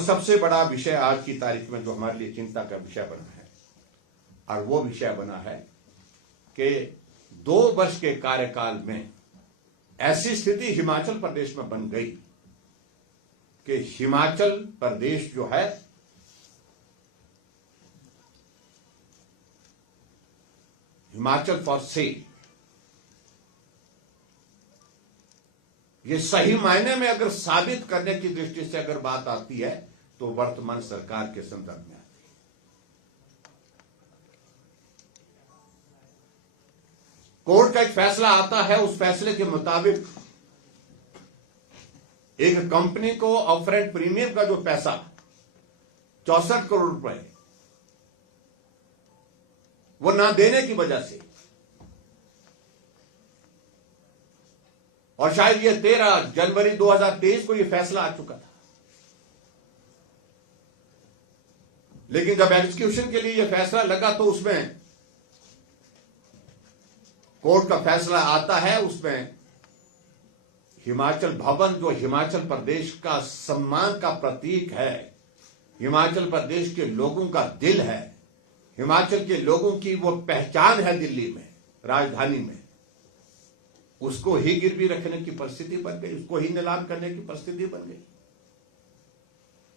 और सबसे बड़ा विषय आज की तारीख में जो हमारे लिए चिंता का विषय बना है, और वो विषय बना है कि 2 वर्ष के कार्यकाल में ऐसी स्थिति हिमाचल प्रदेश में बन गई कि हिमाचल प्रदेश जो है हिमाचल फॉर सेल, ये सही मायने में अगर साबित करने की दृष्टि से अगर बात आती है तो वर्तमान सरकार के संदर्भ में आती है। कोर्ट का एक फैसला आता है, उस फैसले के मुताबिक एक कंपनी को अपफ्रंट प्रीमियम का जो पैसा 64 करोड़ रुपए वो ना देने की वजह से, और शायद ये 13 जनवरी 2023 को ये फैसला आ चुका था, लेकिन जब एग्जीक्यूशन के लिए ये फैसला लगा तो उसमें कोर्ट का फैसला आता है, उसमें हिमाचल भवन जो हिमाचल प्रदेश का सम्मान का प्रतीक है, हिमाचल प्रदेश के लोगों का दिल है, हिमाचल के लोगों की वो पहचान है दिल्ली में, राजधानी में, उसको ही गिरवी रखने की परिस्थिति बन गई, उसको ही नीलाम करने की परिस्थिति बन गई,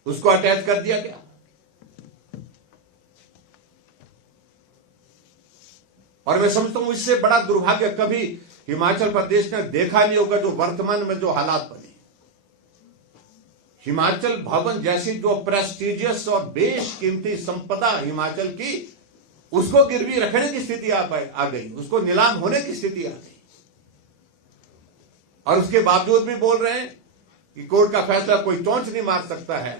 उसको अटैच कर दिया गया। और मैं समझता हूं इससे बड़ा दुर्भाग्य कभी हिमाचल प्रदेश ने देखा नहीं होगा, जो वर्तमान में जो हालात बने। हिमाचल भवन जैसी जो प्रेस्टिजियस और बेशकीमती संपदा हिमाचल की, उसको गिरवी रखने की स्थिति आ गई, उसको नीलाम होने की स्थिति आ गई, और उसके बावजूद भी बोल रहे हैं कि कोर्ट का फैसला कोई चोंच नहीं मार सकता है।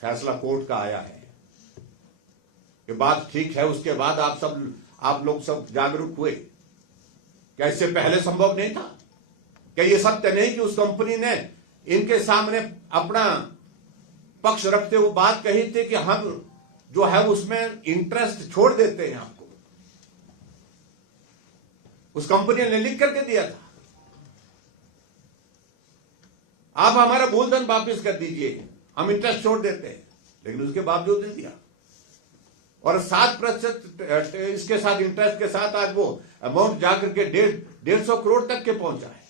फैसला कोर्ट का आया है, ये बात ठीक है। उसके बाद आप लोग सब जागरूक हुए। क्या इससे पहले संभव नहीं था? क्या ये सत्य नहीं कि उस कंपनी ने इनके सामने अपना पक्ष रखते हुए बात कही थी कि हम जो है उसमें इंटरेस्ट छोड़ देते हैं आपको? उस कंपनी ने लिख करके दिया था, आप हमारा मूलधन वापस कर दीजिए, हम इंटरेस्ट छोड़ देते हैं, लेकिन उसके बावजूद नहीं दिया। और 7% इसके साथ इंटरेस्ट के साथ आज वो अमाउंट जाकर के 150 करोड़ तक के पहुंचा है।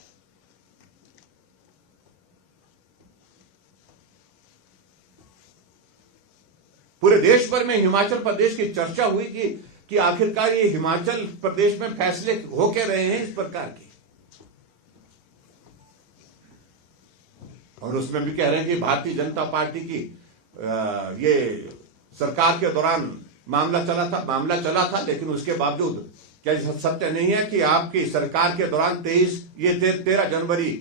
पूरे देश भर में हिमाचल प्रदेश की चर्चा हुई कि आखिरकार ये हिमाचल प्रदेश में फैसले हो के रहे हैं इस प्रकार के, और उसमें भी कह रहे हैं कि भारतीय जनता पार्टी की ये सरकार के दौरान मामला चला था, लेकिन उसके बावजूद क्या सत्य नहीं है कि आपकी सरकार के दौरान 13 जनवरी,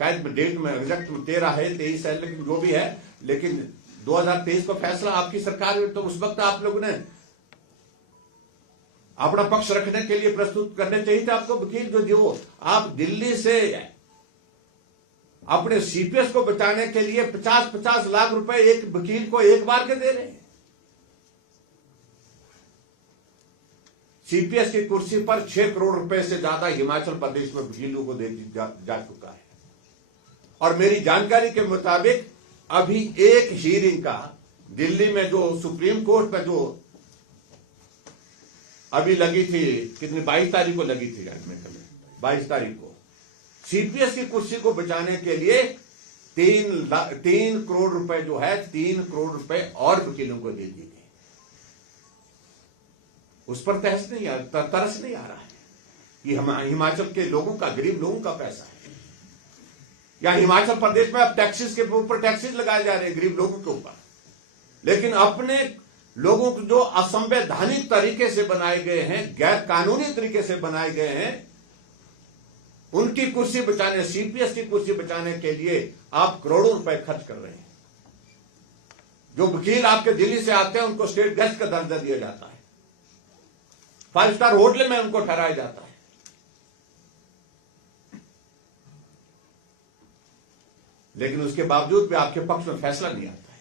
शायद डेट में एग्जैक्ट 13 है 23 है, लेकिन जो भी है, लेकिन 2023 को फैसला आपकी सरकार में, तो उस वक्त आप लोगों ने अपना पक्ष रखने के लिए प्रस्तुत करने चाहिए था आपको वकील, जो आप दिल्ली से अपने सीपीएस को बचाने के लिए 50-50 लाख रुपए एक वकील को एक बार के दे रहे हैं। सीपीएस की कुर्सी पर 6 करोड़ रुपए से ज्यादा हिमाचल प्रदेश में वकीलों को दे जा चुका है। और मेरी जानकारी के मुताबिक अभी एक हियरिंग का दिल्ली में जो सुप्रीम कोर्ट में जो अभी लगी थी, कितनी 22 तारीख को लगी थी, 22 तारीख को, सीपीएस की कुर्सी को बचाने के लिए 3 करोड़ रुपए जो है 3 करोड़ रुपए और वकीलों को दे दिए गए। उस पर तरस नहीं आ रहा है कि हम हिमाचल के लोगों का, गरीब लोगों का पैसा है, या हिमाचल प्रदेश में अब टैक्सेस के ऊपर टैक्सेस लगाए जा रहे हैं गरीब लोगों के ऊपर, लेकिन अपने लोगों को जो असंवैधानिक तरीके से बनाए गए हैं, गैर कानूनी तरीके से बनाए गए हैं, उनकी कुर्सी बचाने, सीपीएस की कुर्सी बचाने के लिए आप करोड़ों रुपए खर्च कर रहे हैं। जो वकील आपके दिल्ली से आते हैं उनको स्टेट गेस्ट का दर्जा दिया जाता है, 5 स्टार होटल में उनको ठहराया जाता है, लेकिन उसके बावजूद भी आपके पक्ष में फैसला नहीं आता है।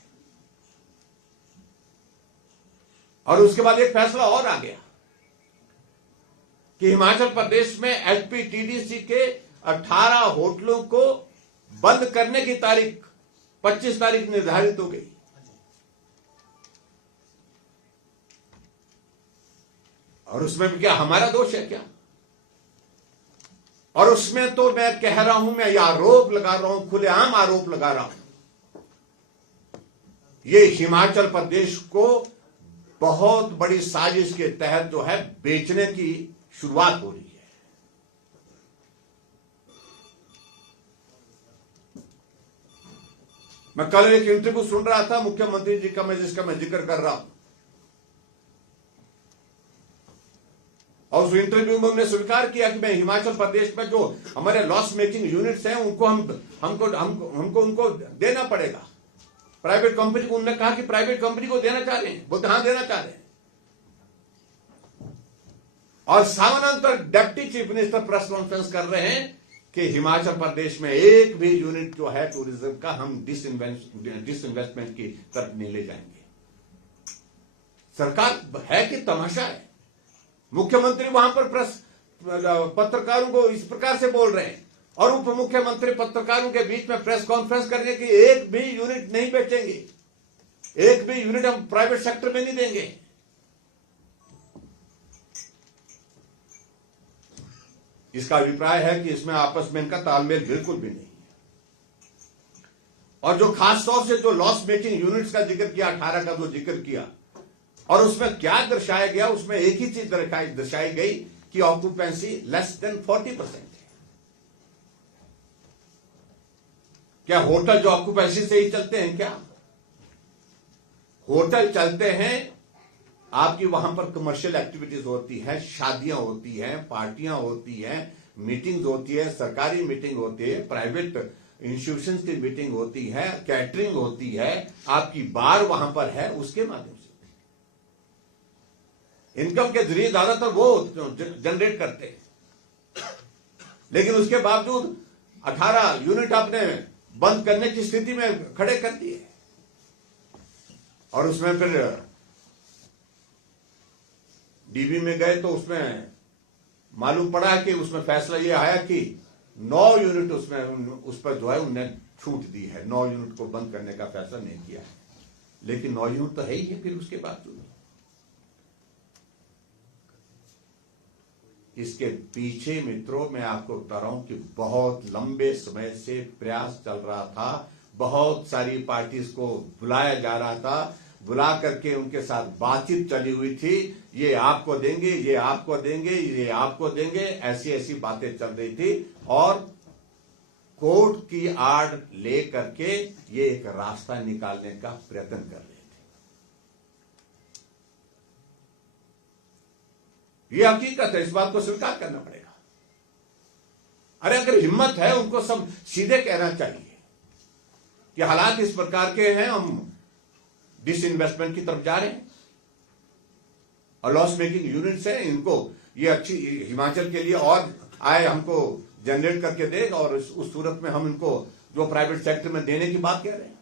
और उसके बाद एक फैसला और आ गया कि हिमाचल प्रदेश में एचपीटीडीसी के 18 होटलों को बंद करने की तारीख 25 तारीख निर्धारित हो गई। और उसमें भी क्या हमारा दोष है क्या? और उसमें तो मैं कह रहा हूं, मैं ये आरोप लगा रहा हूं, खुलेआम आरोप लगा रहा हूं, ये हिमाचल प्रदेश को बहुत बड़ी साजिश के तहत जो है बेचने की शुरुआत हो रही है। मैं कल एक इंटरव्यू सुन रहा था मुख्यमंत्री जी का, जिसका मैं जिक्र कर रहा हूं, और उस इंटरव्यू में उन्होंने स्वीकार किया कि मैं हिमाचल प्रदेश में जो हमारे लॉस मेकिंग यूनिट्स हैं उनको हमको देना पड़ेगा प्राइवेट कंपनी को। उन्होंने कहा कि प्राइवेट कंपनी को देना चाह रहे हैं, बोलते हाँ देना चाह रहे हैं। और सामानांतर deputy chief minister press conference कर रहे हैं कि हिमाचल प्रदेश में एक भी यूनिट जो है टूरिज्म का हम डिसइन्वेस्टमेंट की तरफ नहीं ले जाएंगे। सरकार है कि तमाशा है? मुख्यमंत्री वहां पर पत्रकारों को इस प्रकार से बोल रहे हैं, और उप मुख्यमंत्री पत्रकारों के बीच में प्रेस कॉन्फ्रेंस करके कि एक भी यूनिट नहीं बेचेंगे, एक भी यूनिट हम प्राइवेट सेक्टर में नहीं देंगे। इसका अभिप्राय है कि इसमें आपस में इनका तालमेल बिल्कुल भी नहीं है। और जो खास तौर से जो लॉस मेकिंग यूनिट्स का जिक्र किया, 18 का जो जिक्र किया, और उसमें क्या दर्शाया गया, उसमें एक ही चीज दर्शाई गई कि ऑक्यूपेंसी लेस देन 40% है। क्या होटल जो ऑक्यूपेंसी से ही चलते हैं क्या? होटल चलते हैं, आपकी वहां पर कमर्शियल एक्टिविटीज होती है, शादियां होती हैं, पार्टियां होती हैं, मीटिंग्स होती है, सरकारी मीटिंग होती है, प्राइवेट इंस्टीट्यूशंस की मीटिंग होती है, कैटरिंग होती है, आपकी बार वहां पर है, उसके माध्यम से इनकम के जरिए ज्यादातर वो जनरेट करते हैं। लेकिन उसके बावजूद 18 यूनिट आपने बंद करने की स्थिति में खड़े कर दिए, और उसमें फिर डीबी में गए तो उसमें मालूम पड़ा कि उसमें फैसला ये आया कि 9 यूनिट उसमें उस पर जो है उन्होंने छूट दी है। 9 यूनिट को बंद करने का फैसला नहीं किया है, लेकिन 9 यूनिट तो है ही है। फिर उसके बावजूद इसके पीछे मित्रों मैं आपको बता रहा हूं कि बहुत लंबे समय से प्रयास चल रहा था। बहुत सारी पार्टीज को बुलाया जा रहा था, बुला करके उनके साथ बातचीत चली हुई थी। ये आपको देंगे, ये आपको देंगे, ये आपको देंगे, ऐसी ऐसी बातें चल रही थी, और कोर्ट की आड़ ले करके ये एक रास्ता निकालने का प्रयत्न कर रहे थे। ये हकीकत है, इस बात को स्वीकार करना पड़ेगा। अरे अगर हिम्मत है उनको सब सीधे कहना चाहिए कि हालात इस प्रकार के हैं, हम डिसइन्वेस्टमेंट की तरफ जा रहे हैं, और लॉस मेकिंग यूनिट्स हैं, इनको ये अच्छी हिमाचल के लिए और आय हमको जनरेट करके देगा, और उस सूरत में हम इनको जो प्राइवेट सेक्टर में देने की बात कह रहे हैं।